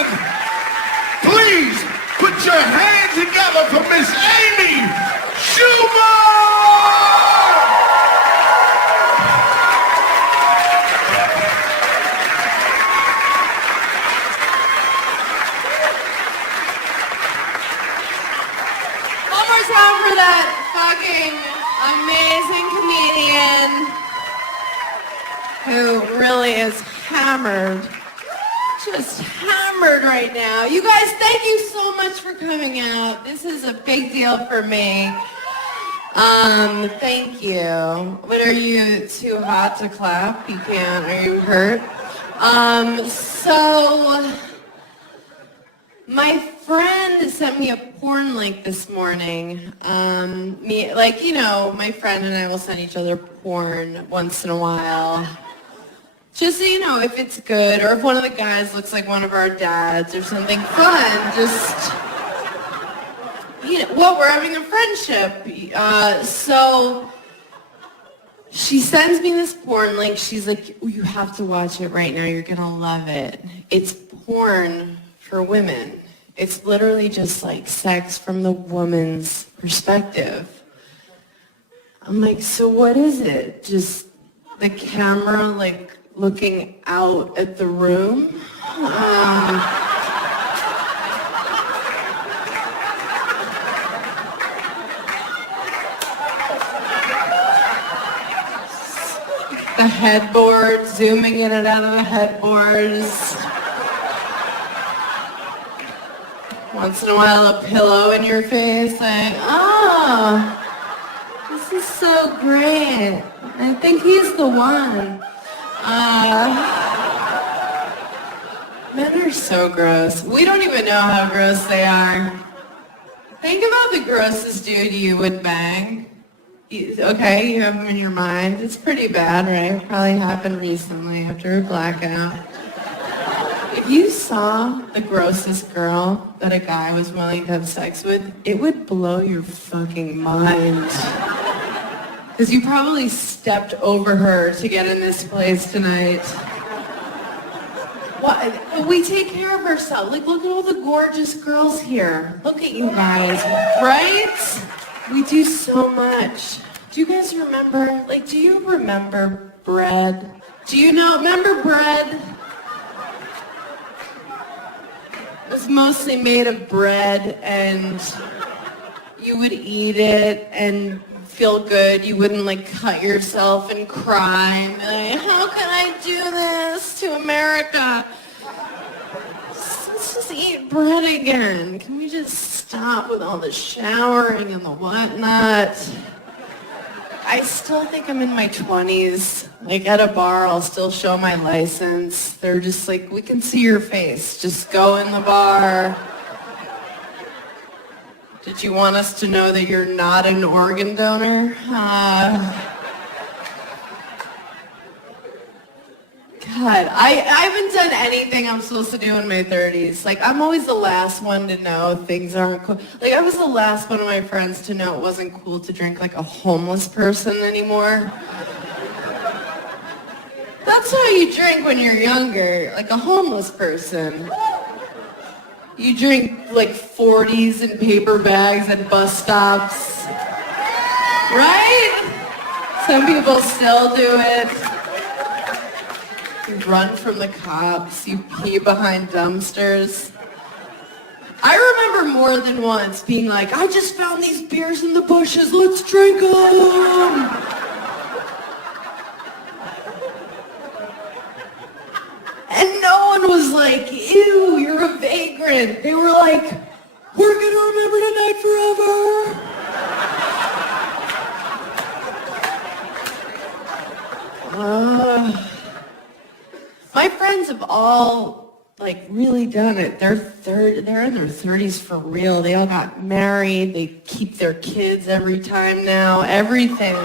gentlemen, please put your hands together for Miss Amy Schumer! One more time for that fucking amazing comedian who really is hammered. Just hammered right now. You guys, thank you so much for coming out. This is a big deal for me. Thank you. But are you too hot to clap? You can't. Are you hurt? So my friend sent me a porn link this morning. My friend and I will send each other porn once in a while. Just so you know if it's good, or if one of the guys looks like one of our dads or something fun, just, we're having a friendship. So she sends me this porn link. She's like, you have to watch it right now. You're going to love it. It's porn for women. It's literally just like sex from the woman's perspective. I'm like, so what is it? Just the camera, like, looking out at the room. The headboard, zooming in and out of the headboards. Once in a while, a pillow in your face, like, this is so great. I think he's the one. Men are so gross. We don't even know how gross they are. Think about the grossest dude you would bang. Okay, you have him in your mind. It's pretty bad, right? Probably happened recently after a blackout. If you saw the grossest girl that a guy was willing to have sex with, it would blow your fucking mind. Because you probably stepped over her to get in this place tonight. What? We take care of ourselves. Like, look at all the gorgeous girls here. Look at you guys, right? We do so much. Do you guys remember, do you remember bread? Remember bread? It was mostly made of bread, and you would eat it and feel good. You wouldn't cut yourself and cry and be like, how can I do this to America? Let's just eat bread again. Can we just stop with all the showering and the whatnot? I still think I'm in my 20s. At a bar, I'll still show my license. They're just like, we can see your face. Just go in the bar. Did you want us to know that you're not an organ donor? God, I haven't done anything I'm supposed to do in my 30s. I'm always the last one to know things aren't cool. I was the last one of my friends to know it wasn't cool to drink like a homeless person anymore. That's how you drink when you're younger, like a homeless person. You drink 40s in paper bags at bus stops, right? Some people still do it. You run from the cops, you pee behind dumpsters. I remember more than once being like, I just found these beers in the bushes, let's drink them. And no one was like, ew, you're a vagrant. They were like, we're gonna remember tonight forever. My friends have all really done it. They're in their 30s for real. They all got married. They keep their kids every time now. Everything.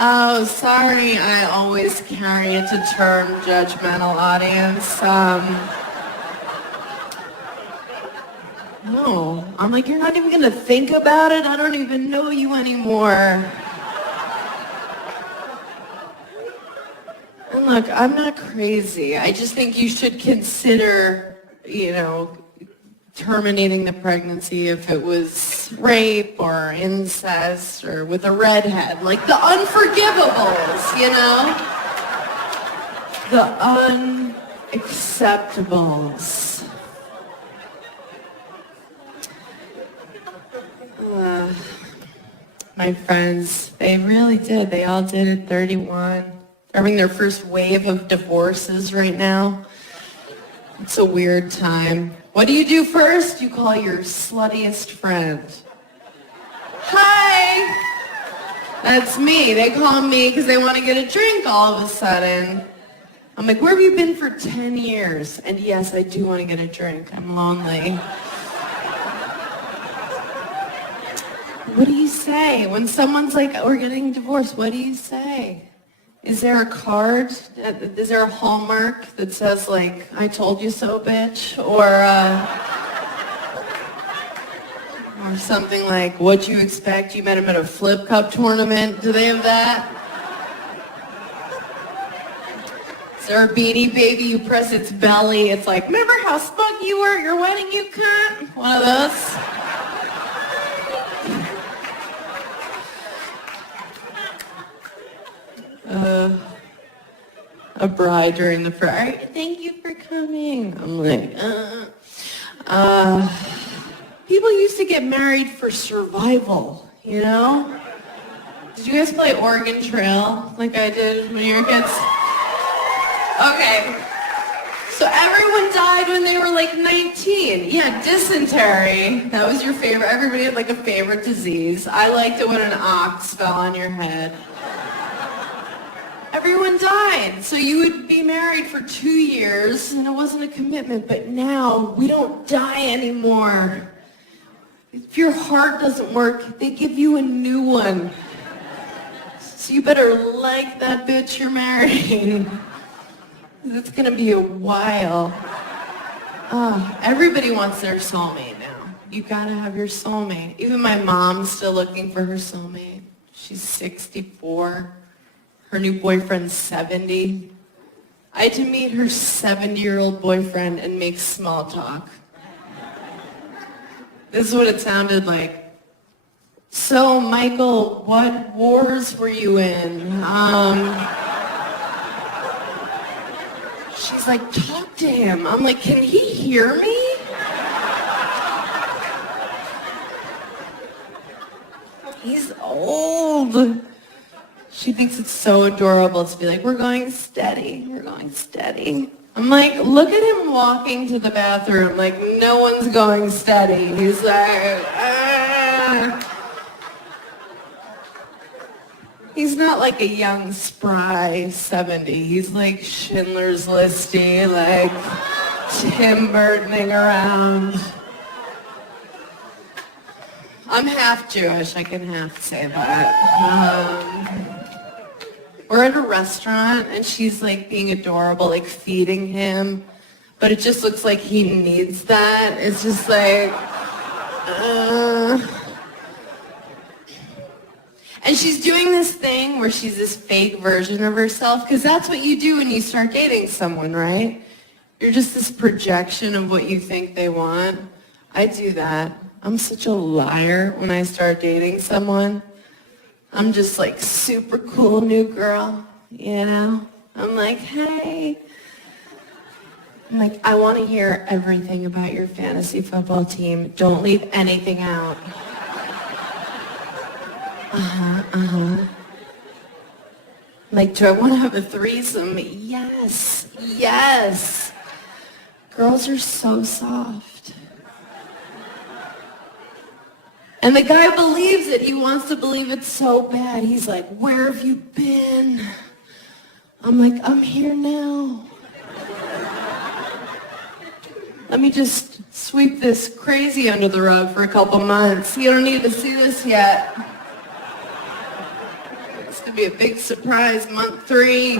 Oh, sorry, I always carry it to term judgmental audience. No, I'm like, you're not even gonna think about it? I don't even know you anymore. And look, I'm not crazy. I just think you should consider, terminating the pregnancy if it was rape or incest or with a redhead, like the unforgivables, the unacceptables. My friends, they really did. They all did at 31. They're having their first wave of divorces right now. It's a weird time. What do you do first? You call your sluttiest friend. Hi! That's me. They call me because they want to get a drink all of a sudden. I'm like, where have you been for 10 years? And yes, I do want to get a drink. I'm lonely. What do you say? When someone's like, we're getting divorced, what do you say? Is there a card? Is there a hallmark that says, like, I told you so, bitch? Or something like, what'd you expect? You met him at a flip cup tournament? Do they have that? Is there a Beanie Baby? You press its belly. It's like, remember how smug you were at your wedding, you cunt? One of those. A bride during the prayer. Thank you for coming. I'm like, people used to get married for survival, Did you guys play Oregon Trail like I did when you were kids? Okay. So everyone died when they were like 19. Yeah, dysentery. That was your favorite. Everybody had like a favorite disease. I liked it when an ox fell on your head. Everyone died. So you would be married for 2 years and it wasn't a commitment, but now we don't die anymore. If your heart doesn't work, they give you a new one. So you better like that bitch you're marrying. It's gonna be a while. Everybody wants their soulmate now. You gotta have your soulmate. Even my mom's still looking for her soulmate. She's 64. Her new boyfriend's 70. I had to meet her 70-year-old boyfriend and make small talk. This is what it sounded like. So, Michael, what wars were you in? She's like, talk to him. I'm like, can he hear me? He's old. She thinks it's so adorable to be like, we're going steady. I'm like, look at him walking to the bathroom like no one's going steady. He's like, He's not like a young, spry 70. He's like Schindler's Listy, like Tim Burtoning around. I'm half Jewish, I can half say that. We're at a restaurant and she's like being adorable, like feeding him, but it just looks like he needs that. It's just like, And she's doing this thing where she's this fake version of herself, because that's what you do when you start dating someone, right? You're just this projection of what you think they want. I do that. I'm such a liar when I start dating someone. I'm just like super cool new girl, I'm like, hey. I'm like, I want to hear everything about your fantasy football team. Don't leave anything out. Like, do I want to have a threesome? Yes. Girls are so soft. And the guy believes it. He wants to believe it so bad. He's like, where have you been? I'm like, I'm here now. Let me just sweep this crazy under the rug for a couple months. You don't need to see this yet. It's going to be a big surprise, month 3.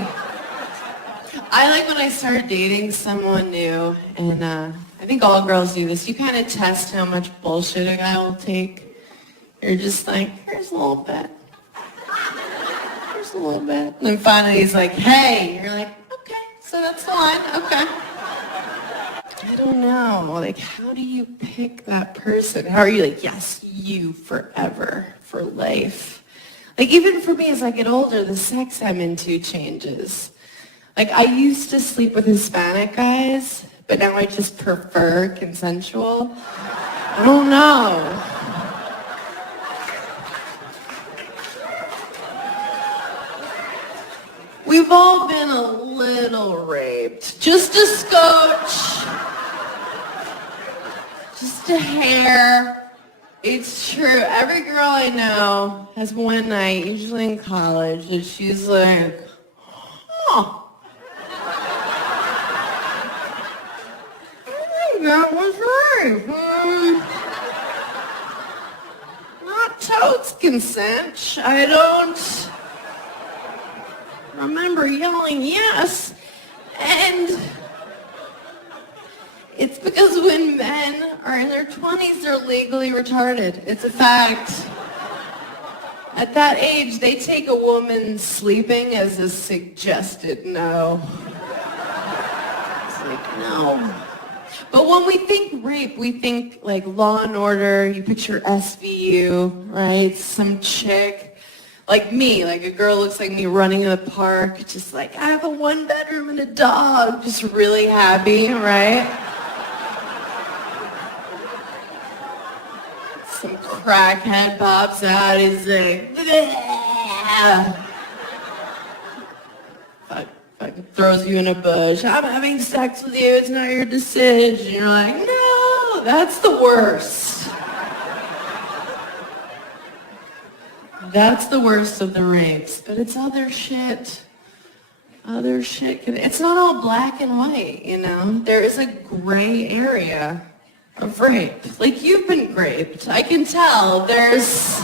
I like when I start dating someone new, and I think all girls do this. You kind of test how much bullshit a guy will take. You're just like, here's a little bit. Here's a little bit. And then finally he's like, hey. You're like, So that's the line. Okay. I don't know. Like, how do you pick that person? How are you like, yes, you forever, for life? Like, even for me, as I get older, the sex I'm into changes. Like, I used to sleep with Hispanic guys, but now I just prefer consensual. I don't know. We've all been a little raped. Just a scotch. Just a hair. It's true. Every girl I know has one night, usually in college, and she's like, huh. I think that was right. Not totes consent. I don't remember yelling yes. And it's because when men are in their 20s, they're legally retarded. It's a fact. At that age, they take a woman sleeping as a suggested no. It's like, no. But when we think rape, we think like Law and Order, you picture SVU, right? Some chick. Like me, like a girl looks like me running in the park, just like, I have a 1-bedroom and a dog, just really happy, right? Some crackhead pops out, he's like, fucking throws you in a bush. I'm having sex with you, it's not your decision. You're like, no, that's the worst. That's the worst of the rapes, but it's other shit. Other shit. It's not all black and white, you know? There is a gray area of rape. Like, you've been raped. I can tell. There's...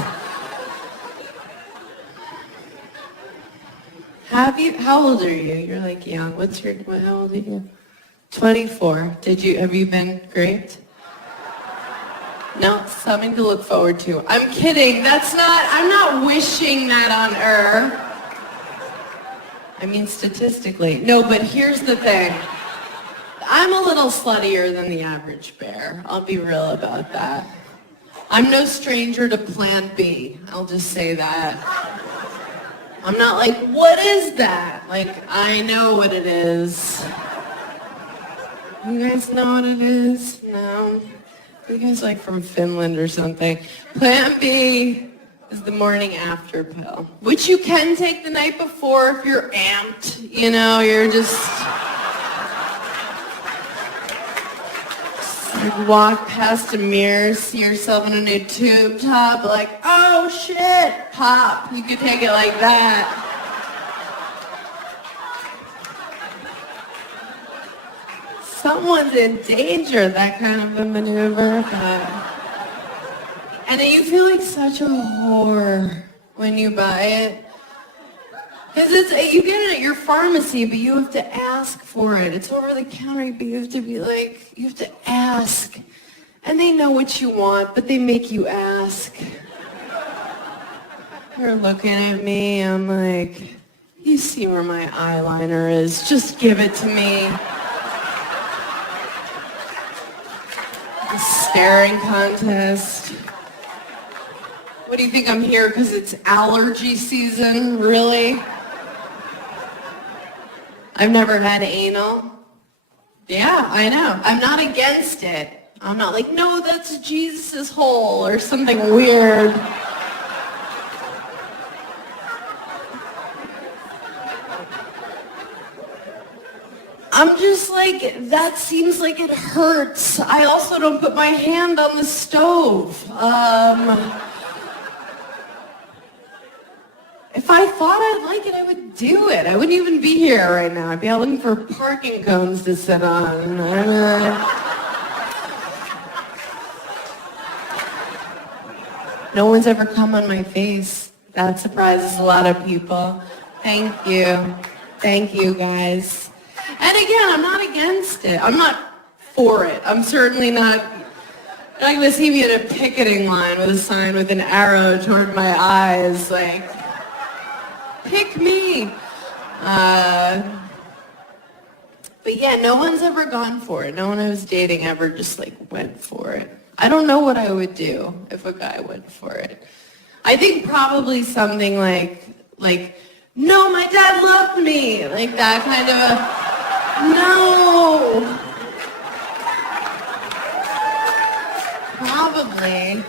Have you? How old are you? You're like young. How old are you? 24. Have you been raped? No, something to look forward to. I'm kidding. I'm not wishing that on her. I mean, statistically. No, but here's the thing. I'm a little sluttier than the average bear. I'll be real about that. I'm no stranger to Plan B. I'll just say that. I'm not like, what is that? Like, I know what it is. You guys know what it is? No? You guys like from Finland or something. Plan B is the morning after pill, which you can take the night before if you're amped. You know, you're just like walk past a mirror, see yourself in a new tube top, like, oh shit, pop. You could take it like that. Someone's in danger, that kind of a maneuver. And then you feel like such a whore when you buy it. Because you get it at your pharmacy, but you have to ask for it. It's over the counter, but you have to be like, you have to ask. And they know what you want, but they make you ask. They're looking at me, I'm like, you see where my eyeliner is, just give it to me. A staring contest. What do you think, I'm here because it's allergy season? Really? I've never had anal. Yeah, I know. I'm not against it. I'm not like, no, that's Jesus' hole or something weird. I'm just like, that seems like it hurts. I also don't put my hand on the stove. If I thought I'd like it, I would do it. I wouldn't even be here right now. I'd be out looking for parking cones to sit on. No one's ever come on my face. That surprises a lot of people. Thank you. Thank you, guys. And again, I'm not against it. I'm not for it. I'm certainly not. You're not going to see me in a picketing line with a sign with an arrow toward my eyes, like, pick me. But yeah, no one's ever gone for it. No one I was dating ever just like went for it. I don't know what I would do if a guy went for it. I think probably something like, no, my dad loved me. Like that kind of a, no. Probably.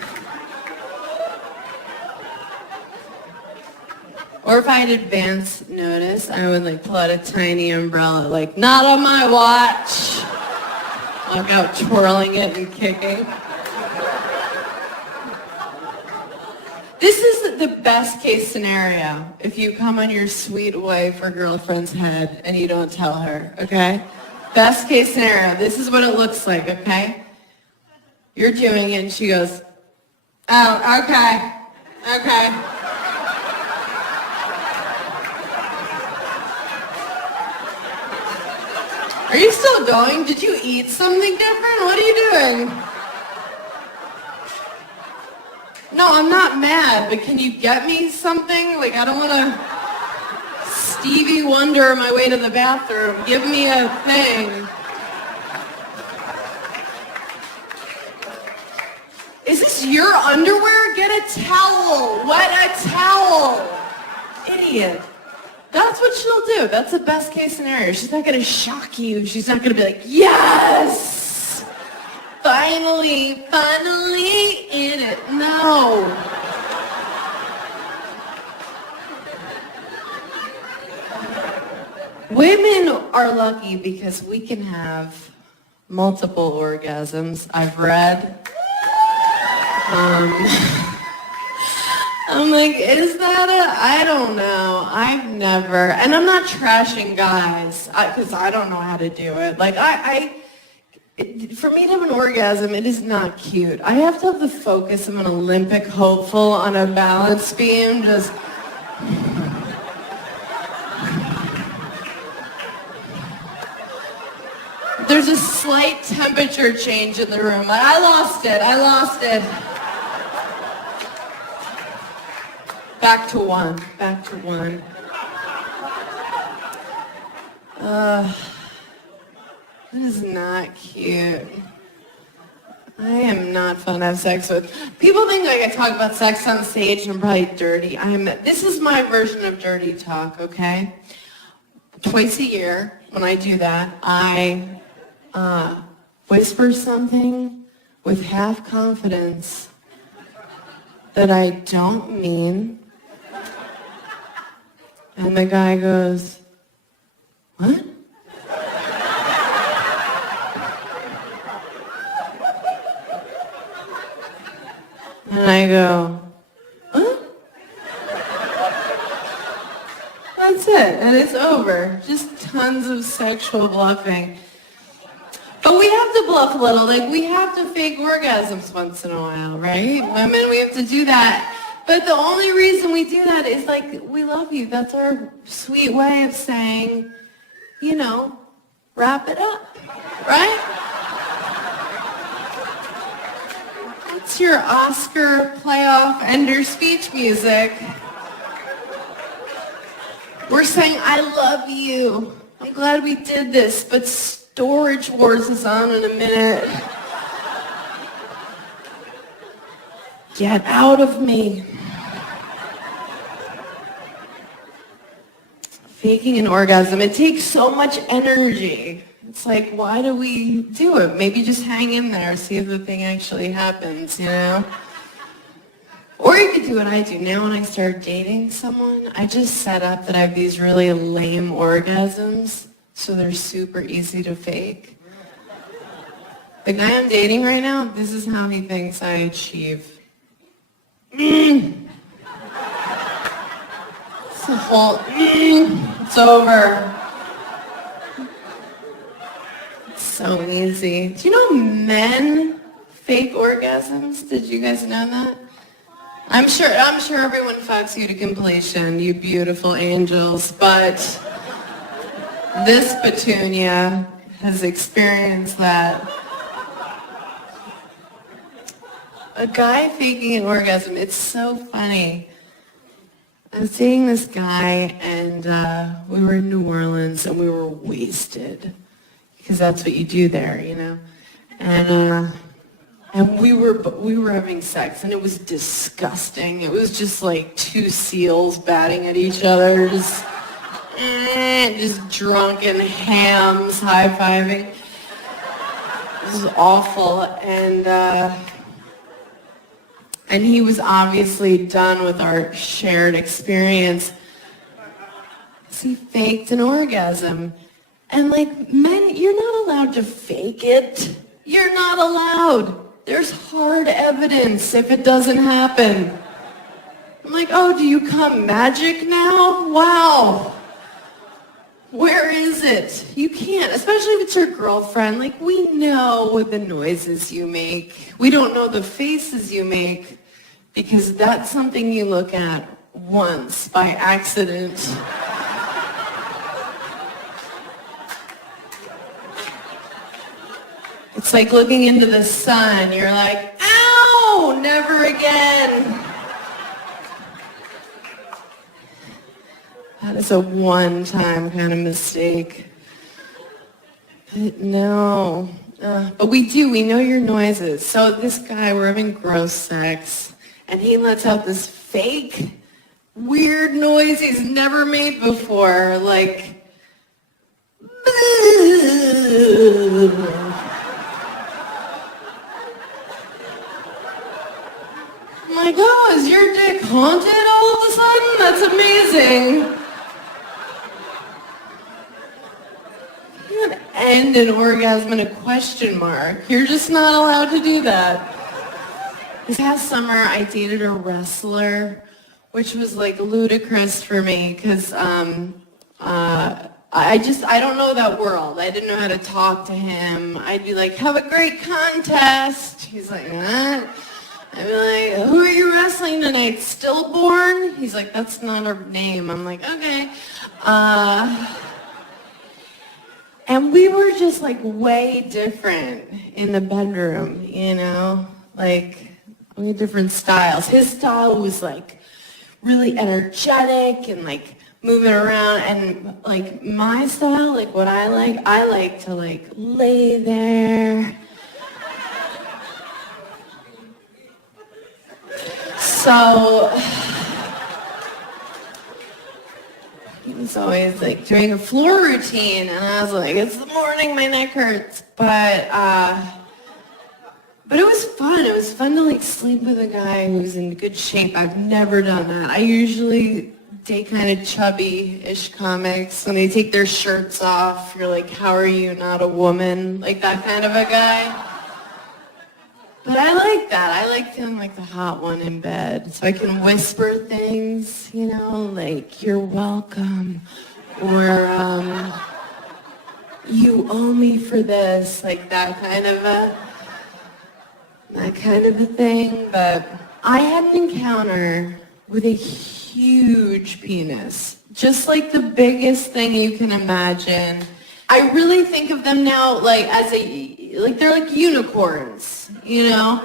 Or if I had advance notice, I would like pull out a tiny umbrella, like, not on my watch. Walk out twirling it and kicking. This is the best case scenario if you come on your sweet wife or girlfriend's head and you don't tell her, okay? Best case scenario, this is what it looks like, okay? You're doing it and she goes, oh, okay. Are you still going? Did you eat something different? What are you doing? No, I'm not mad, but can you get me something? Like, I don't want to Stevie Wonder my way to the bathroom. Give me a thing. Is this your underwear? Get a towel. Wet a towel. Idiot. That's what she'll do. That's the best case scenario. She's not going to shock you. She's not going to be like, yes! Finally in it. No. Women are lucky because we can have multiple orgasms. I've read. I'm like, is that I don't know. I've never, and I'm not trashing guys, because I don't know how to do it. Like, for me to have an orgasm, it is not cute. I have to have the focus of an Olympic hopeful on a balance beam, just... There's a slight temperature change in the room. I lost it. Back to one. This is not cute. I am not fun to have sex with. People think like I talk about sex on stage and I'm probably dirty. This is my version of dirty talk, okay? Twice a year, when I do that, I whisper something with half confidence that I don't mean. And the guy goes, what? And I go, what? That's it, and it's over. Just tons of sexual bluffing. But we have to bluff a little, like we have to fake orgasms once in a while, right? Women, we have to do that. But the only reason we do that is like, we love you. That's our sweet way of saying, you know, wrap it up, right? That's your Oscar playoff ender speech music. We're saying, I love you. I'm glad we did this, but Storage Wars is on in a minute. Get out of me. Faking an orgasm, it takes so much energy. It's like, why do we do it? Maybe just hang in there, see if the thing actually happens, you know? Or you could do what I do. Now when I start dating someone, I just set up that I have these really lame orgasms, so they're super easy to fake. The guy I'm dating right now, this is how he thinks I achieve. It's a whole, it's over. It's so easy. Do you know men fake orgasms? Did you guys know that? I'm sure everyone fucks you to completion, you beautiful angels, but this Petunia has experienced that. A guy faking an orgasm, it's so funny. I was dating this guy and we were in New Orleans and we were wasted. because that's what you do there, you know. And we were having sex, and it was disgusting. It was just like two seals batting at each other, just drunken hams high-fiving. It was awful, and he was obviously done with our shared experience. So he faked an orgasm. And like, men, you're not allowed to fake it. You're not allowed. There's hard evidence if it doesn't happen. I'm like, oh, do you come magic now? Wow. Where is it? You can't, especially if it's your girlfriend. Like, we know the noises you make. We don't know the faces you make because that's something you look at once by accident. It's like looking into the sun. You're like, ow, never again. That is a one-time kind of mistake. But no. But we know your noises. So this guy, we're having gross sex, and he lets out this fake, weird noise he's never made before, like, I'm like, oh, is your dick haunted all of a sudden? That's amazing. You would end an orgasm in a question mark. You're just not allowed to do that. This past summer, I dated a wrestler, which was like ludicrous for me because I don't know that world. I didn't know how to talk to him. I'd be like, have a great contest. He's like, what? I'd be like, who are you wrestling tonight? Stillborn? He's like, that's not her name. I'm like, okay. And we were just like way different in the bedroom, you know? Like, we had different styles. His style was like really energetic and like moving around, and like my style, like what I like to like lay there. So he was always like doing a floor routine, and I was like, it's the morning, my neck hurts. But it was fun. It was fun to like sleep with a guy who's in good shape. I've never done that. I usually date kind of chubby-ish comics. When they take their shirts off, you're like, how are you not a woman? Like that kind of a guy. But I like that. I like feeling like the hot one in bed. So I can whisper things, you know, like, you're welcome. Or, you owe me for this. Like that kind of a thing. But I had an encounter with a huge penis. Just like the biggest thing you can imagine. I really think of them now like like they're like unicorns, you know?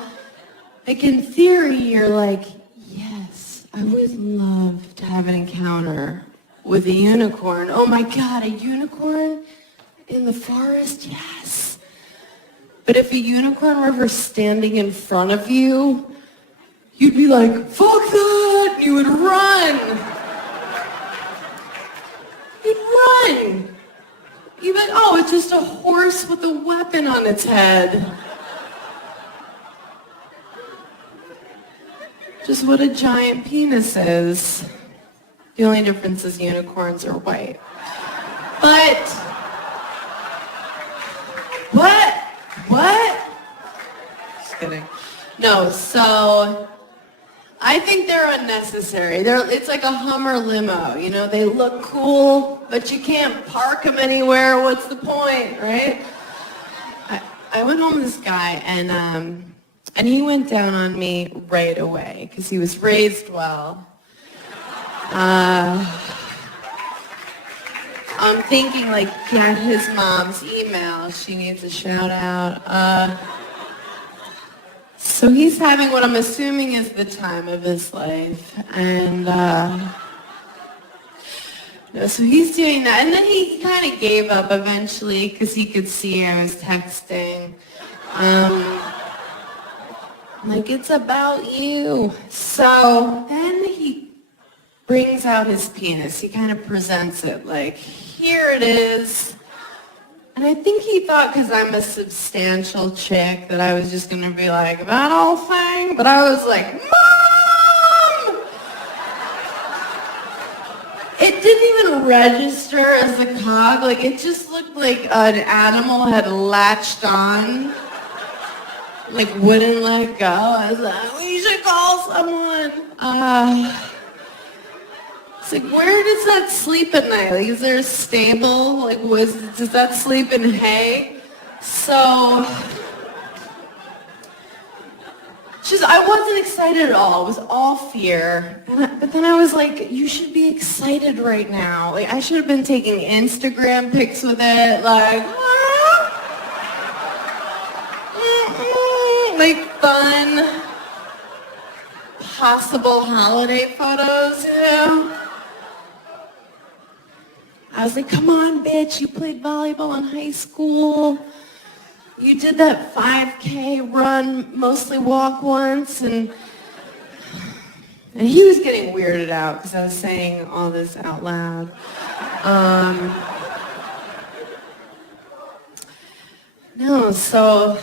Like in theory, you're like, yes, I would love to have an encounter with a unicorn. Oh my God, a unicorn in the forest? Yes. But if a unicorn were ever standing in front of you, you'd be like, fuck that, and you would run. You'd run. You'd be like, oh, it's just a horse with a weapon on its head. Just what a giant penis is. The only difference is unicorns are white. But, what? Just kidding. No, so I think they're unnecessary. It's like a Hummer limo, you know? They look cool, but you can't park them anywhere. What's the point, right? I went home with this guy, and he went down on me right away because he was raised well. I'm thinking, like, get his mom's email. She needs a shout out. So he's having what I'm assuming is the time of his life. And No, so he's doing that, and then he kind of gave up eventually because he could see I was texting. Like, it's about you. So then he brings out his penis. He kind of presents it like, here it is. And I think he thought because I'm a substantial chick that I was just going to be like, that whole thing? But I was like, Mom! It didn't even register as a cock. Like, it just looked like an animal had latched on. Like, wouldn't let go. I was like, we should call someone. It's like, where does that sleep at night? Like, is there a stable? Like, does that sleep in hay? So, I wasn't excited at all. It was all fear. But then I was like, you should be excited right now. Like, I should have been taking Instagram pics with it. Like, like fun, possible holiday photos, you know? I was like, come on, bitch, you played volleyball in high school. You did that 5K run, mostly walk once, and he was getting weirded out because I was saying all this out loud. No, so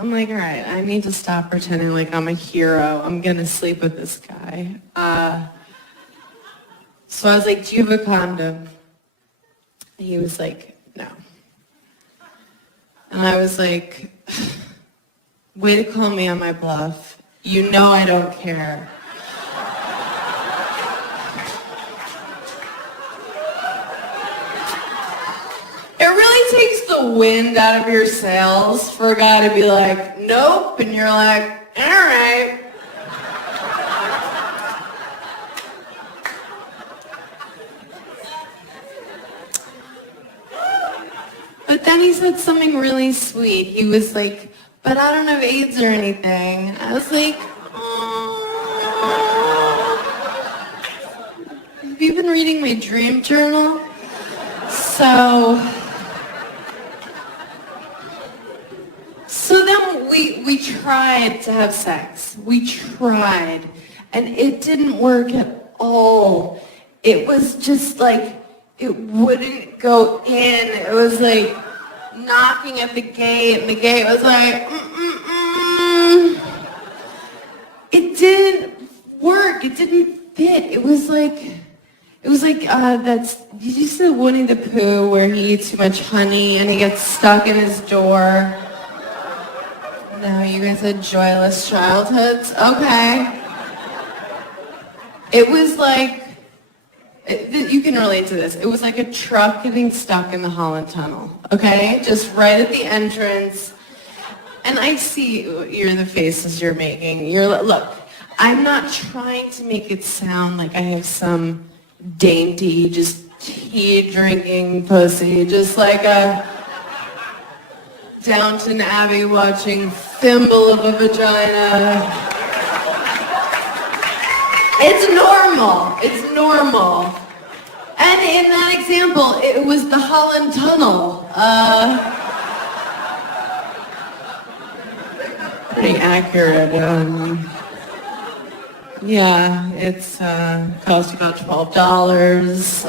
I'm like, all right, I need to stop pretending like I'm a hero. I'm going to sleep with this guy. So I was like, do you have a condom? And he was like, no. And I was like, way to call me on my bluff. You know I don't care. It really takes the wind out of your sails for a guy to be like, nope, and you're like, all right. But then he said something really sweet. He was like, but I don't have AIDS or anything. I was like, have you been reading my dream journal? So then we tried to have sex. We tried. And it didn't work at all. It was just like, it wouldn't go in. It was like knocking at the gate, and the gate was like, It didn't work. It didn't fit. It was like did you see Winnie the Pooh where he eats too much honey and he gets stuck in his door? No, you guys had joyless childhoods? Okay. It was like, you can relate to this. It was like a truck getting stuck in the Holland Tunnel, okay? Just right at the entrance. And I see the faces you're making. Look, I'm not trying to make it sound like I have some dainty, just tea-drinking pussy, just like a Downton Abbey watching thimble of a vagina. It's normal. It's normal. And in that example, it was the Holland Tunnel. Pretty accurate. Yeah, it's cost about $12.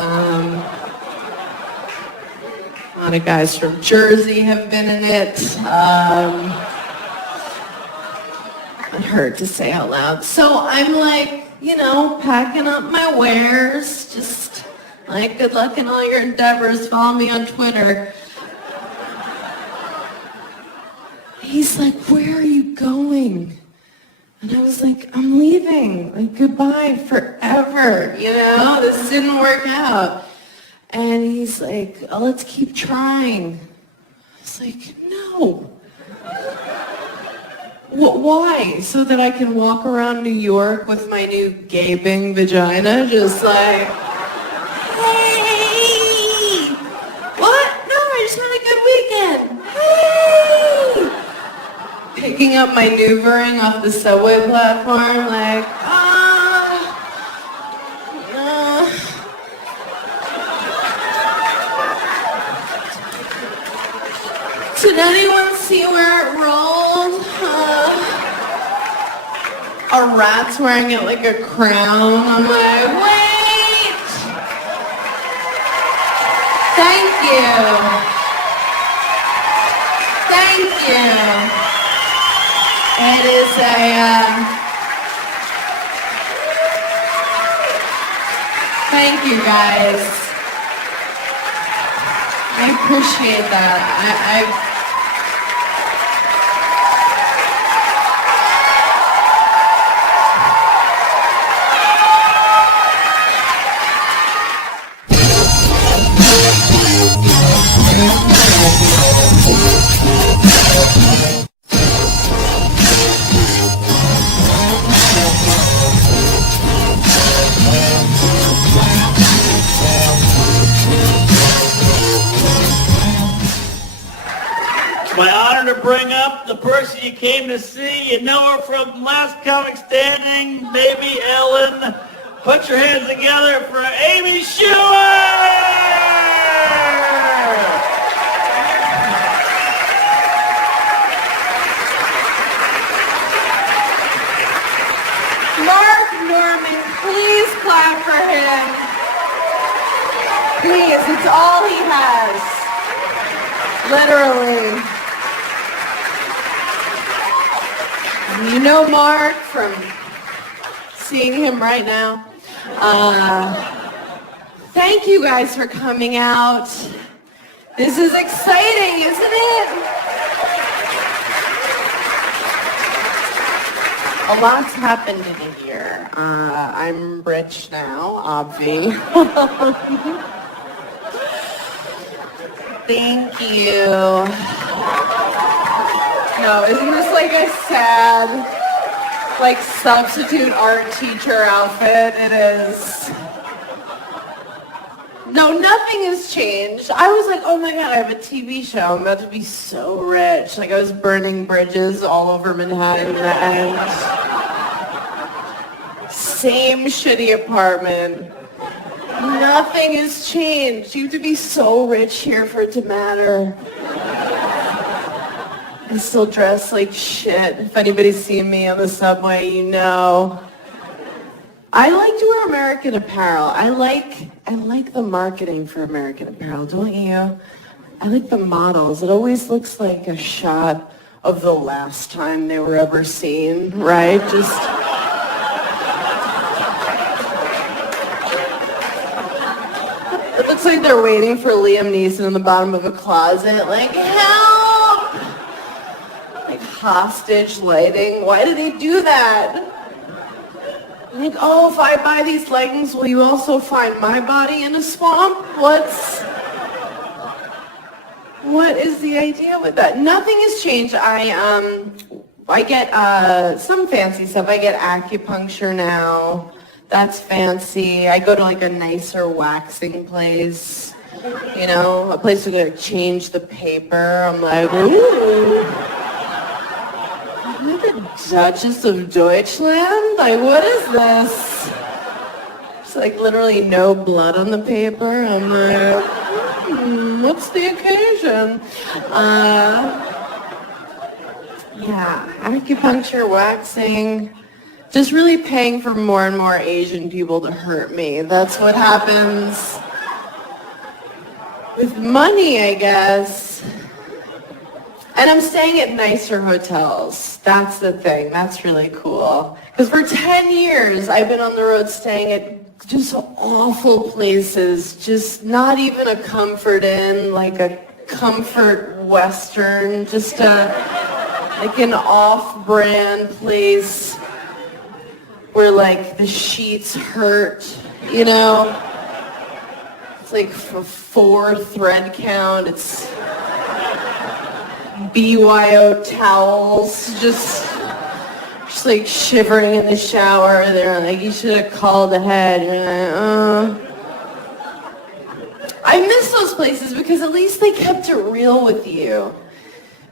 A lot of guys from Jersey have been in it. It hurt to say out loud. So I'm like, packing up my wares, just like, good luck in all your endeavors. Follow me on Twitter. He's like, where are you going? And I was like, I'm leaving. Like, goodbye forever. This didn't work out. And he's like, oh, let's keep trying. I was like, no. Why? So that I can walk around New York with my new gaping vagina, just like, hey! What? No, I just had a good weekend. Hey! Picking up my maneuvering off the subway platform, like, Did anyone see where it rolled? A rat's wearing it like a crown. I'm like, wait! Thank you. Thank you. It is thank you guys. I appreciate that. My honor to bring up the person you came to see. You know her from Last Comic Standing, Baby Ellen. Put your hands together for Amy Schumer! Mark Norman, please clap for him. Please, it's all he has. Literally. You know Mark from seeing him right now. Thank you guys for coming out. This is exciting, isn't it? A lot's happened in a year. I'm rich now, obvi. Thank you. No, isn't this like a sad, like substitute art teacher outfit? It is. No, nothing has changed. I was like, oh my God, I have a TV show. I'm about to be so rich. Like I was burning bridges all over Manhattan and same shitty apartment. Nothing has changed. You have to be so rich here for it to matter. I still dress like shit. If anybody's seen me on the subway, you know. I like to wear American Apparel. I like the marketing for American Apparel, don't you? I like the models. It always looks like a shot of the last time they were ever seen, right? Just it looks like they're waiting for Liam Neeson in the bottom of a closet, like, help! Like hostage lighting. Why do they do that? Like, oh, if I buy these leggings, will you also find my body in a swamp? What is the idea with that? Nothing has changed. I get some fancy stuff. I get acupuncture now. That's fancy. I go to like a nicer waxing place. You know, a place where they like, change the paper. I'm like, ooh. Am I the Duchess of Deutschland? Like, what is this? It's like literally no blood on the paper. I'm like, what's the occasion? Yeah, acupuncture, waxing, just really paying for more and more Asian people to hurt me. That's what happens with money, I guess. And I'm staying at nicer hotels. That's the thing. That's really cool. Because for 10 years, I've been on the road staying at just awful places. Just not even a Comfort Inn, like a Comfort Western, just like an off-brand place where like the sheets hurt, you know? It's like a 4 thread count. It's BYO towels, just like shivering in the shower. They're like, you should have called ahead. You're like, I miss those places because at least they kept it real with you.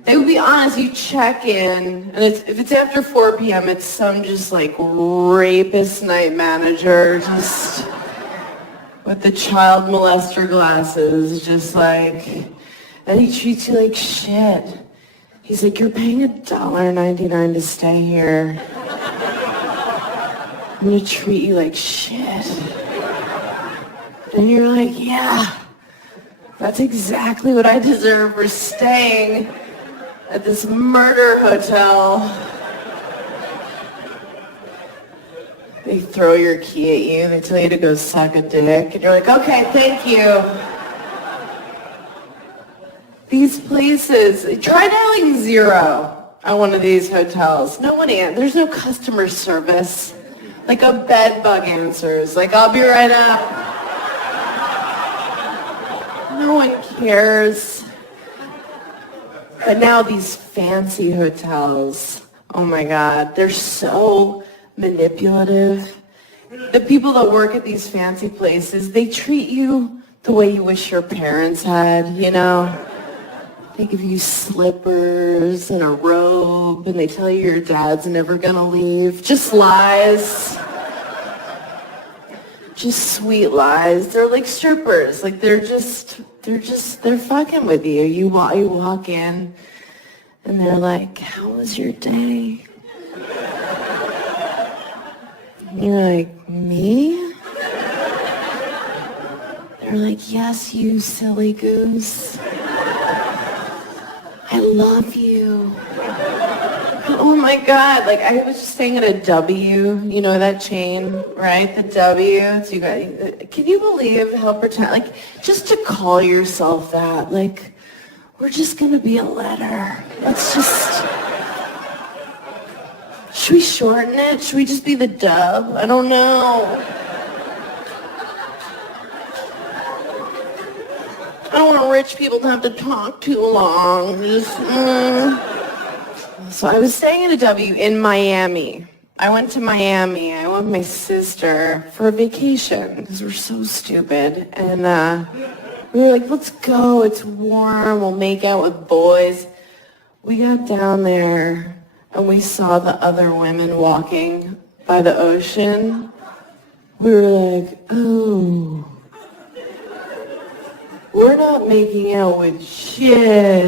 They would be honest, you check in, and if it's after 4 p.m., it's some just like rapist night manager, just with the child molester glasses, just like, And he treats you like shit. He's like, you're paying $1.99 to stay here. I'm gonna treat you like shit. And you're like, yeah, that's exactly what I deserve for staying at this murder hotel. They throw your key at you, they tell you to go suck a dick, and you're like, okay, thank you. These places, try dialing 0 at one of these hotels. No one answers. There's no customer service. Like a bed bug answers. Like, I'll be right up. No one cares. But now these fancy hotels, oh my God, they're so manipulative. The people that work at these fancy places, they treat you the way you wish your parents had, you know? They give you slippers and a robe, and they tell you your dad's never gonna leave. Just lies. Just sweet lies. They're like strippers. Like they're fucking with you. You walk in, and they're like, how was your day? And you're like, me? They're like, yes, you silly goose. I love you. Oh my God, like I was just staying at a W, you know that chain, right? The W, so you got, can you believe how like, just to call yourself that, like, we're just gonna be a letter. Let's just, should we shorten it? Should we just be the dub? I don't know. I don't want rich people to have to talk too long. So I was staying at a W in Miami. I went to Miami. I went with my sister for a vacation because we're so stupid. And we were like, let's go. It's warm. We'll make out with boys. We got down there and we saw the other women walking by the ocean. We were like, oh. We're not making out with shit.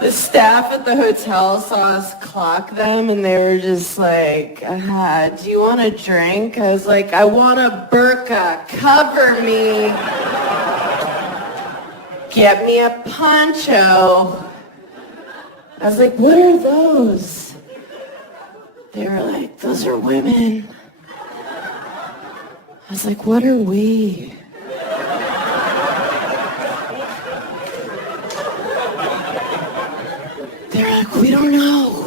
The staff at the hotel saw us clock them and they were just like, do you want a drink? I was like, I want a burqa. Cover me. Get me a poncho. I was like, what are those? They were like, those are women. I was like, what are we? They're like, we don't know.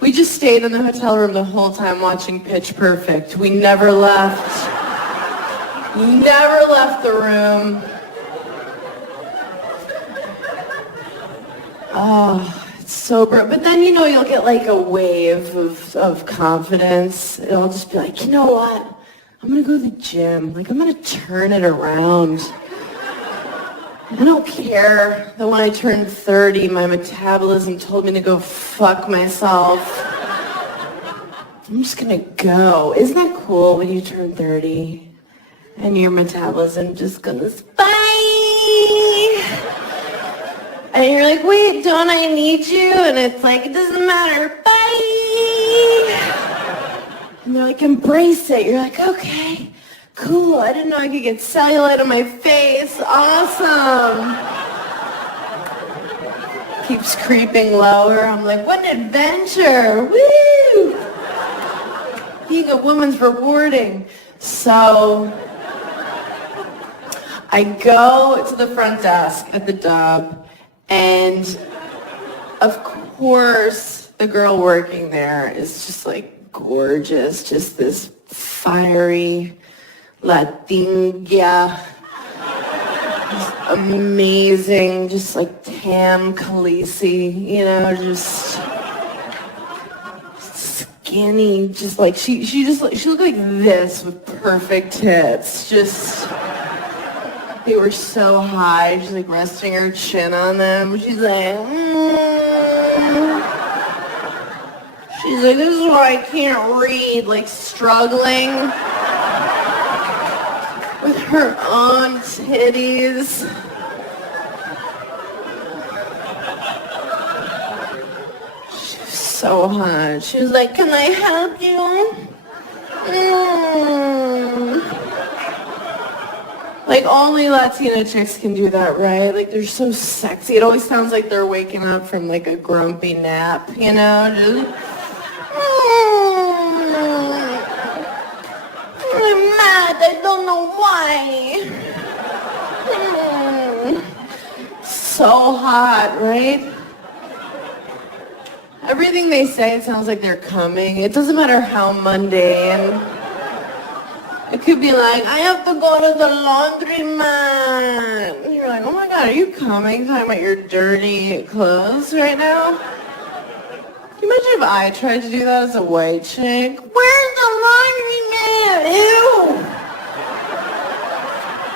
We just stayed in the hotel room the whole time watching Pitch Perfect. We never left. Never left the room. Oh. Sober, but then, you know, you'll get like a wave of confidence. It'll just be like, you know what? I'm going to go to the gym. Like, I'm going to turn it around. I don't care that when I turned 30, my metabolism told me to go fuck myself. I'm just going to go. Isn't that cool when you turn 30 and your metabolism just goes, bye! And you're like, wait, don't I need you? And it's like, it doesn't matter. Bye! And they're like, embrace it. You're like, okay, cool. I didn't know I could get cellulite on my face. Awesome. Keeps creeping lower. I'm like, what an adventure. Woo! Being a woman's rewarding. So I go to the front desk at the Dub. And of course, the girl working there is just like gorgeous, just this fiery Latina, just amazing, just like Tam Khaleesi, you know, just skinny, just like she looked like this with perfect tits, just. They were so high, she's like resting her chin on them. She's like, She's like, this is why I can't read, like struggling. her own titties. She was so hot. She was like, can I help you? Like, only Latina chicks can do that, right? Like, they're so sexy. It always sounds like they're waking up from, like, a grumpy nap, you know? Just, I'm mad. I don't know why. So hot, right? Everything they say, it sounds like they're coming. It doesn't matter how mundane. It could be like, I have to go to the laundromat. And you're like, oh my God, are you coming? Talking about your dirty clothes right now? Can you imagine if I tried to do that as a white chick? Where's the laundromat?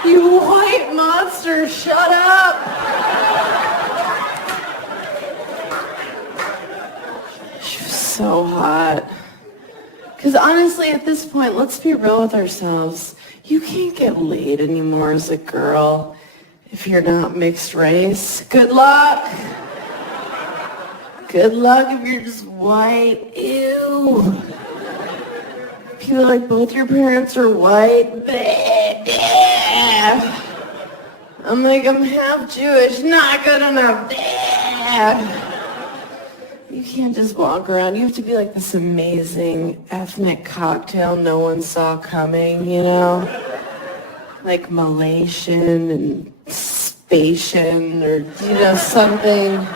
Ew! You white monster, shut up! She was so hot. Because honestly, at this point, let's be real with ourselves. You can't get laid anymore as a girl if you're not mixed race. Good luck. Good luck if you're just white. Ew. People are like, both your parents are white. I'm like, I'm half Jewish. Not good enough. You can't just walk around. You have to be like this amazing ethnic cocktail no one saw coming, you know? Like Malaysian and Spatian or, you know, something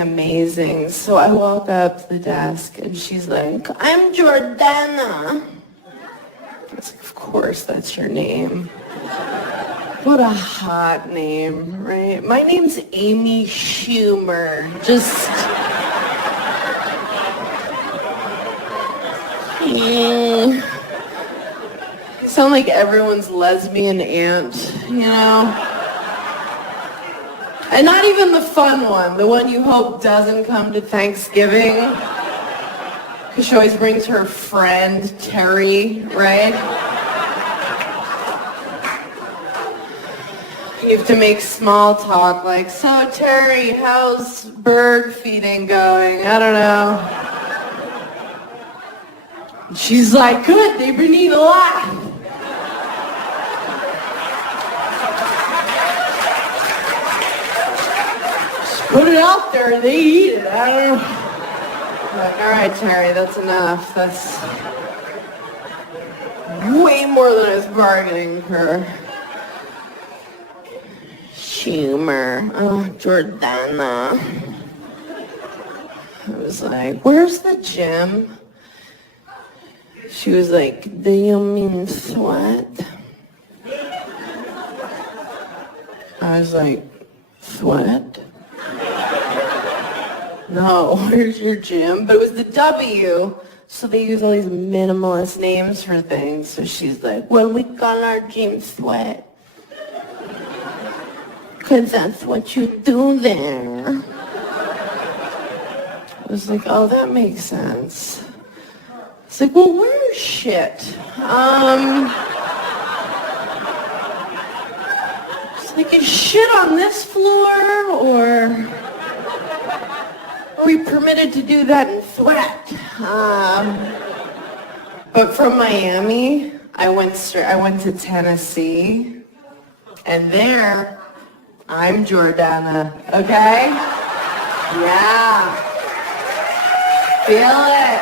amazing. So I walk up to the desk and she's like, I'm Jordana. I was like, of course, that's your name. What a hot name, right? My name's Amy Schumer. Just... You sound like everyone's lesbian aunt, you know? And not even the fun one, the one you hope doesn't come to Thanksgiving. Because she always brings her friend, Terry, right? You have to make small talk like, so Terry, how's bird feeding going? I don't know. And she's like, good, they've been eating a lot. Just put it out there and they eat it. I don't know. I'm like, all right, Terry, that's enough. That's way more than I was bargaining for. Schumer. Oh, Jordana. I was like, where's the gym? She was like, do you mean sweat? I was like, sweat? No, where's your gym? But it was the W, so they use all these minimalist names for things. So she's like, well, we call our gym sweat. Because that's what you do there. I was like, oh, that makes sense. It's like, well, where's shit? It's like, is shit on this floor, or are we permitted to do that in sweat? But from Miami, I went to Tennessee, and there, I'm Jordana, okay? Yeah. Feel it.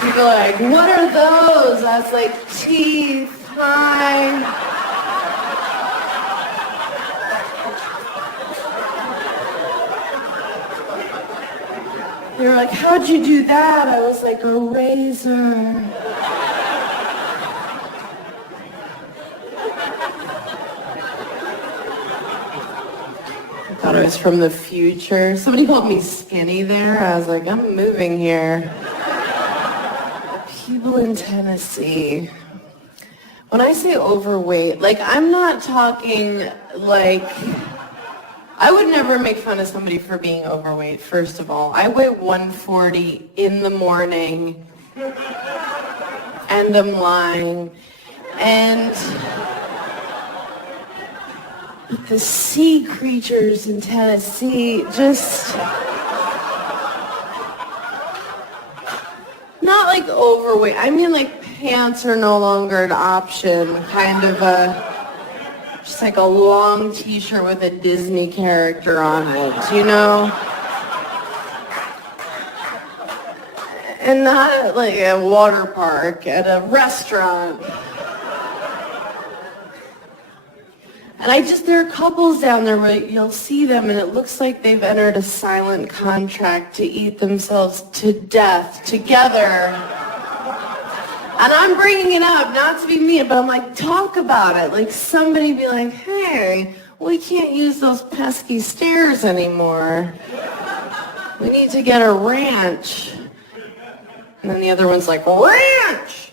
People are like, what are those? I was like, teeth, hi. They were like, how'd you do that? I was like, a razor. I thought I was from the future. Somebody called me skinny there. I was like, I'm moving here. People in Tennessee. When I say overweight, like, I'm not talking like... I would never make fun of somebody for being overweight, first of all. I weigh 140 in the morning and I'm lying. And the sea creatures in Tennessee just not like overweight. I mean like pants are no longer an option. Kind of just like a long t-shirt with a Disney character on it, you know? And not at like a water park, at a restaurant. And there are couples down there where you'll see them and it looks like they've entered a silent contract to eat themselves to death together. And I'm bringing it up, not to be mean, but I'm like, talk about it. Like somebody be like, hey, we can't use those pesky stairs anymore. We need to get a ranch. And then the other one's like, ranch!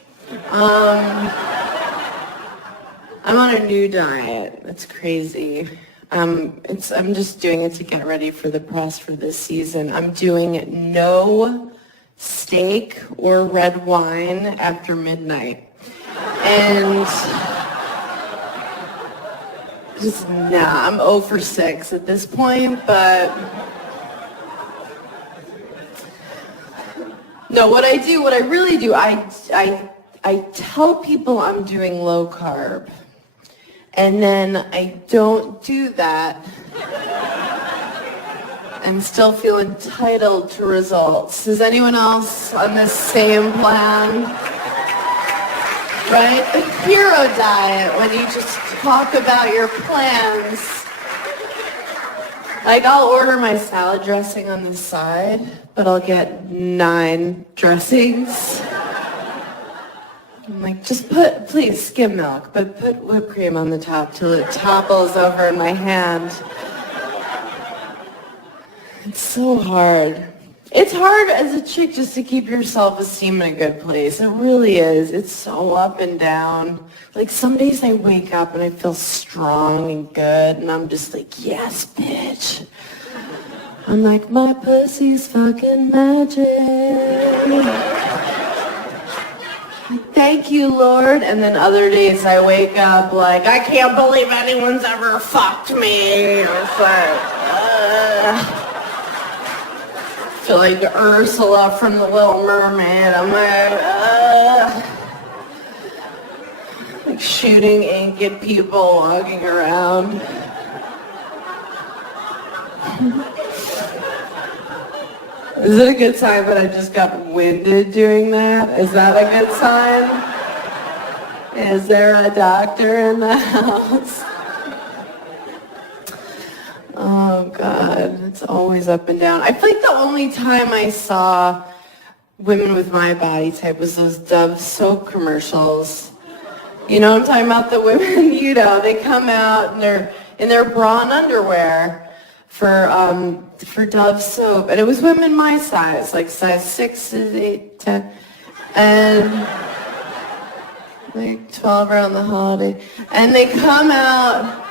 I'm on a new diet. It's crazy. I'm just doing it to get ready for the press for this season. I'm doing no steak or red wine after midnight. And just, I'm 0 for 6 at this point, but no, what I really do, I tell people I'm doing low carb. And then I don't do that and still feel entitled to results. Is anyone else on this same plan? Right? The hero diet, when you just talk about your plans. Like I'll order my salad dressing on the side, but I'll get 9 dressings. I'm like, just please skim milk, but put whipped cream on the top till it topples over in my hand. It's so hard. It's hard as a chick just to keep your self-esteem in a good place. It really is. It's so up and down. Like some days I wake up and I feel strong and good, and I'm just like, yes, bitch. I'm like, my pussy's fucking magic. Thank you, Lord. And then other days I wake up like, I can't believe anyone's ever fucked me. It's like, I feel like Ursula from The Little Mermaid. I'm like shooting ink at people walking around. Is it a good sign that I just got winded doing that? Is that a good sign? Is there a doctor in the house? Oh, God. It's always up and down. I feel like the only time I saw women with my body type was those Dove soap commercials. You know what I'm talking about? The women, you know, they come out and they're in their bra and underwear for Dove soap, and it was women my size, like size 6, 8, 10, and like 12 around the holiday, and they come out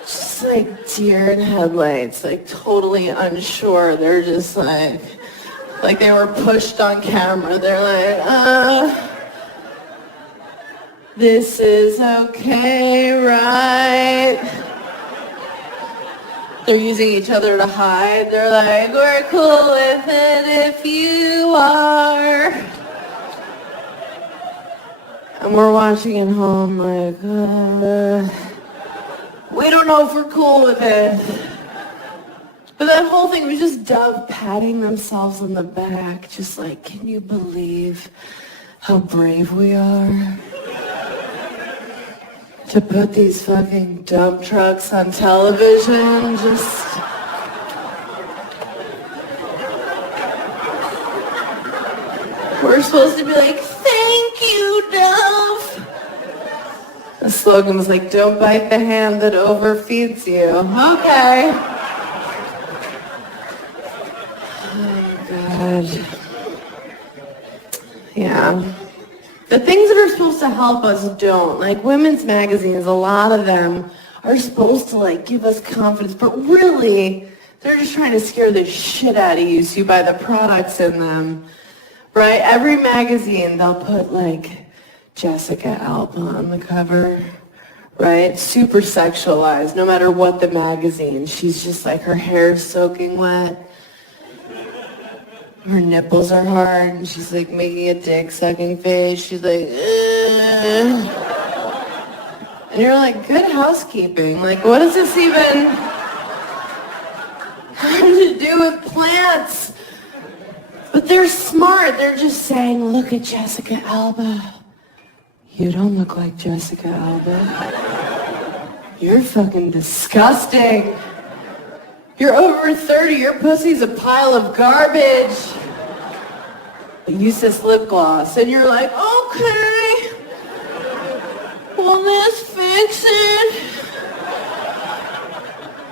just like deer in headlights, like totally unsure. They're just like they were pushed on camera. They're like, this is okay, right? They're using each other to hide. They're like, we're cool with it if you are. And we're watching at home like, we don't know if we're cool with it. But that whole thing was just Dove patting themselves on the back, just like, can you believe how brave we are? To put these fucking dump trucks on television, just... We're supposed to be like, thank you, Dove. The slogan was like, don't bite the hand that overfeeds you. Okay. Oh, God. Yeah. The things that are supposed to help us don't. Like women's magazines, a lot of them are supposed to like give us confidence, but really, they're just trying to scare the shit out of you so you buy the products in them. right? Every magazine, they'll put like Jessica Alba on the cover, right? Super sexualized, no matter what the magazine. She's just like, her hair's soaking wet. Her nipples are hard, and she's like making a dick-sucking face. She's like, ugh. And you're like, good housekeeping. Like, what does this even have to do with plants? But they're smart. They're just saying, look at Jessica Alba. You don't look like Jessica Alba. You're fucking disgusting. You're over 30. Your pussy's a pile of garbage. But use this lip gloss. And you're like, okay. Will this fix it?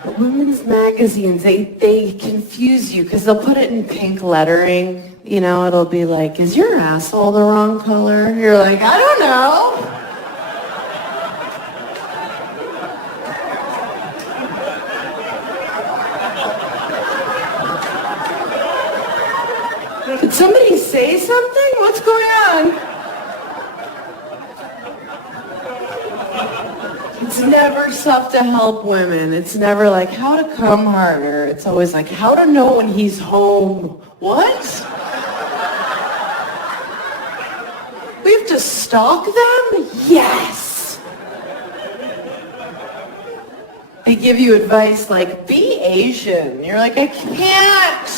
But women's magazines, they confuse you because they'll put it in pink lettering. You know, it'll be like, is your asshole the wrong color? You're like, I don't know. Did somebody say something? What's going on? It's never stuff to help women. It's never like how to come harder. It's always like how to know when he's home. What? We have to stalk them? Yes. They give you advice like, be Asian. You're like, I can't.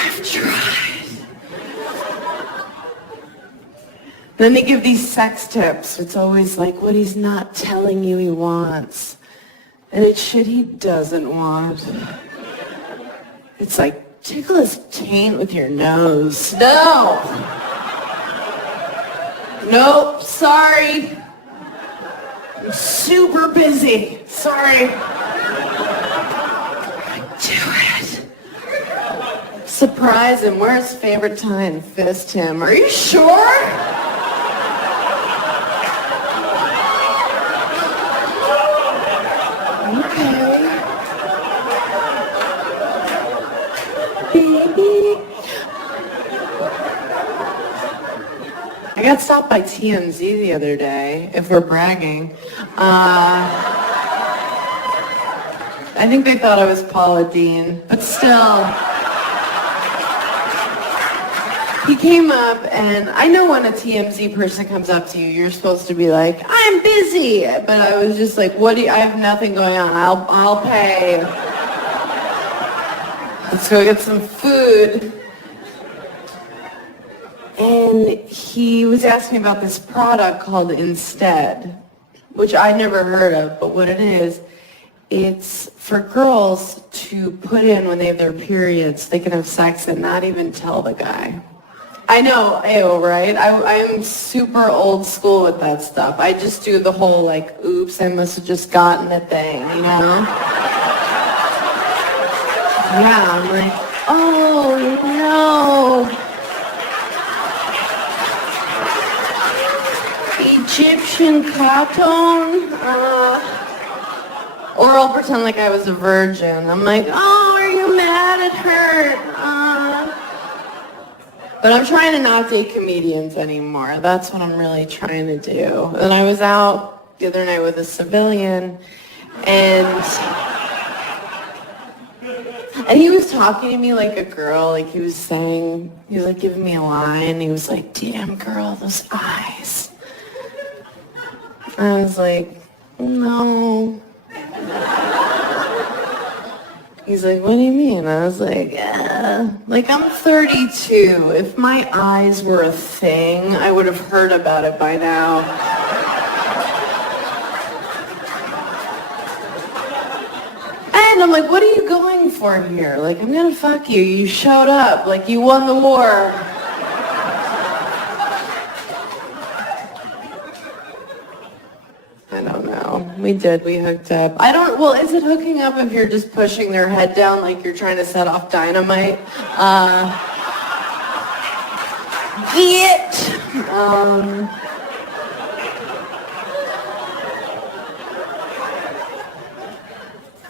I've tried. Then they give these sex tips. It's always like what he's not telling you he wants. And it's shit he doesn't want. It's like, tickle his taint with your nose. No! Nope, sorry. I'm super busy. Sorry. Do it. Surprise him. Where's his favorite time? Fist him. Are you sure? I got stopped by TMZ the other day, if we're bragging. I think they thought I was Paula Deen, but still. He came up, and I know when a TMZ person comes up to you, you're supposed to be like, I'm busy. But I was just like, I have nothing going on. I'll pay. Let's go get some food. And he was asking me about this product called Instead, which I never heard of, but what it is, it's for girls to put in when they have their periods. They can have sex and not even tell the guy. I know, ew, right? I'm super old school with that stuff. I just do the whole, like, oops, I must have just gotten a thing, you know? Yeah, I'm like, oh, no. Egyptian cotton, or I'll pretend like I was a virgin. I'm like, oh, are you mad at her? But I'm trying to not date comedians anymore. That's what I'm really trying to do. And I was out the other night with a civilian, and he was talking to me like a girl, like he was like giving me a line. He was like, damn girl, those eyes. I was like, no. He's like, what do you mean? I was like, yeah. Like, I'm 32. If my eyes were a thing, I would have heard about it by now. And I'm like, what are you going for here? Like, I'm gonna fuck you. You showed up. Like, you won the war. I don't know. We hooked up. Well, is it hooking up if you're just pushing their head down like you're trying to set off dynamite?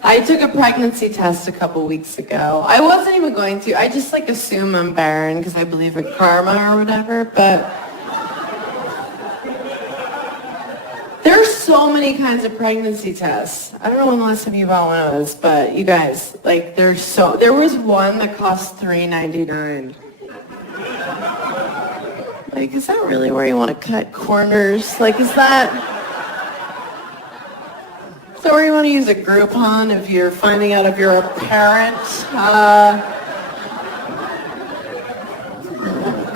I took a pregnancy test a couple weeks ago. I wasn't even going to. I just like assume I'm barren because I believe in karma or whatever, but there's so many kinds of pregnancy tests. I don't know when the last time you bought one of those, but you guys, like there was one that cost $3.99. Like, is that really where you want to cut corners? Like, is that where you want to use a Groupon if you're finding out if you're a parent? Oh,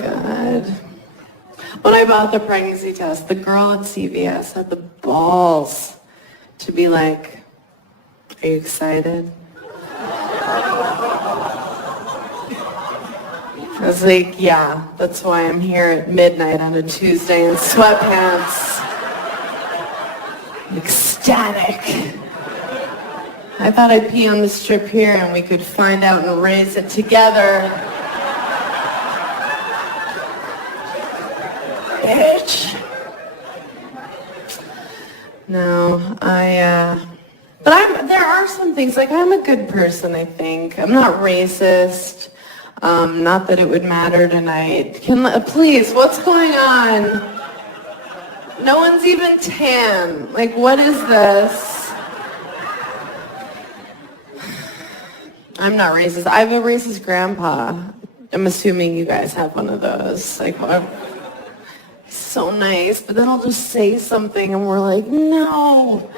God. When I bought the pregnancy test, the girl at CVS had the balls to be like, are you excited? I was like, yeah, that's why I'm here at midnight on a Tuesday in sweatpants. Ecstatic. I thought I'd pee on the strip here and we could find out and raise it together. Bitch. No, but there are some things, like I'm a good person, I think. I'm not racist. Not that it would matter tonight. Please, what's going on? No one's even tan. Like, what is this? I'm not racist. I have a racist grandpa. I'm assuming you guys have one of those. Like, he's so nice, but then I'll just say something and we're like, no.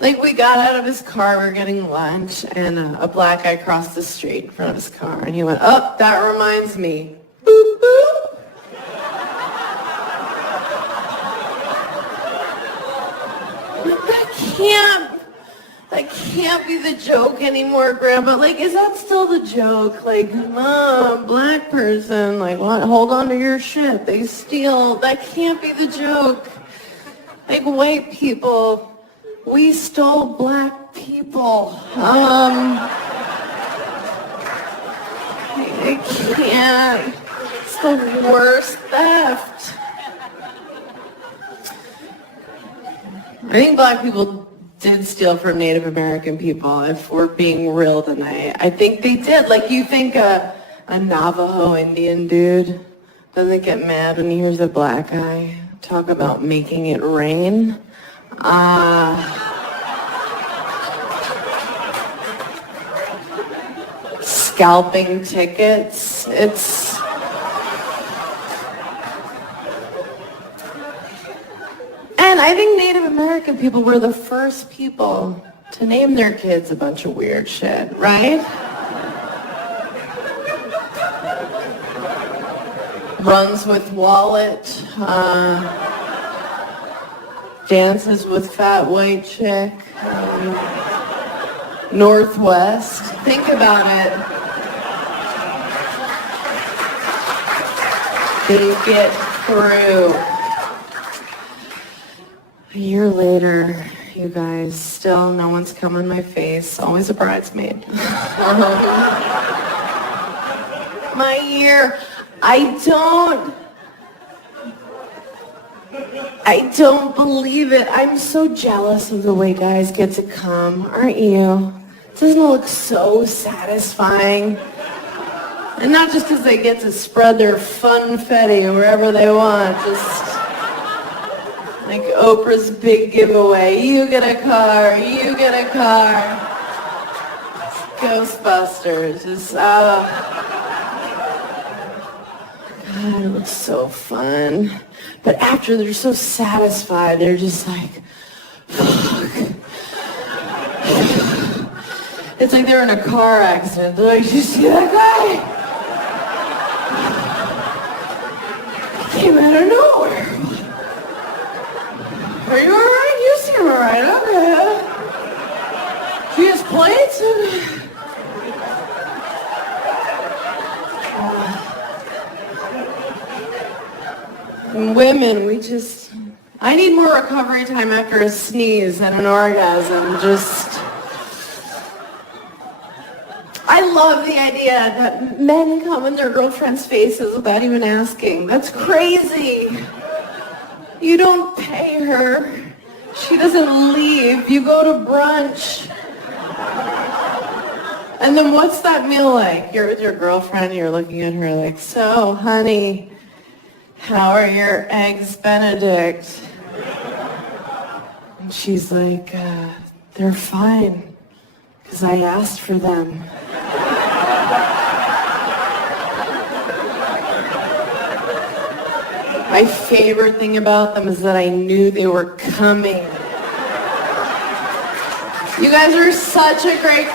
Like, we got out of his car, we were getting lunch, and a black guy crossed the street in front of his car, and he went, oh, that reminds me. Boop, boop. That can't be the joke anymore, Grandpa. Like, is that still the joke? Like, Mom, black person, like, what? Hold on to your shit. They steal. That can't be the joke. Like, white people, we stole black people. I can't. It's the worst theft. I think black people did steal from Native American people, if we're being real tonight. I think they did. Like, you think a Navajo Indian dude doesn't get mad when he hears a black guy talk about making it rain? Scalping tickets. And I think Native American people were the first people to name their kids a bunch of weird shit, right? Runs with wallet, dances with fat white chick, Northwest. Think about it. Think it through. A year later, you guys, still no one's come in my face. Always a bridesmaid. My year. I don't believe it. I'm so jealous of the way guys get to come, aren't you? Doesn't it look so satisfying? And not just because they get to spread their funfetti wherever they want, just like Oprah's big giveaway. You get a car, you get a car. It's Ghostbusters. God, it looks so fun. But after they're so satisfied, they're just like, fuck. It's like they're in a car accident. They're like, did you see that guy? He came out of nowhere. Are you alright? You seem alright. Okay. He has plates and women, I need more recovery time after a sneeze and an orgasm. I love the idea that men come in their girlfriends' faces without even asking. That's crazy. You don't pay her. She doesn't leave. You go to brunch. And then what's that meal like? You're with your girlfriend, you're looking at her like, so, honey, how are your eggs Benedict? And she's like, they're fine, because I asked for them. My favorite thing about them is that I knew they were coming. You guys are such a great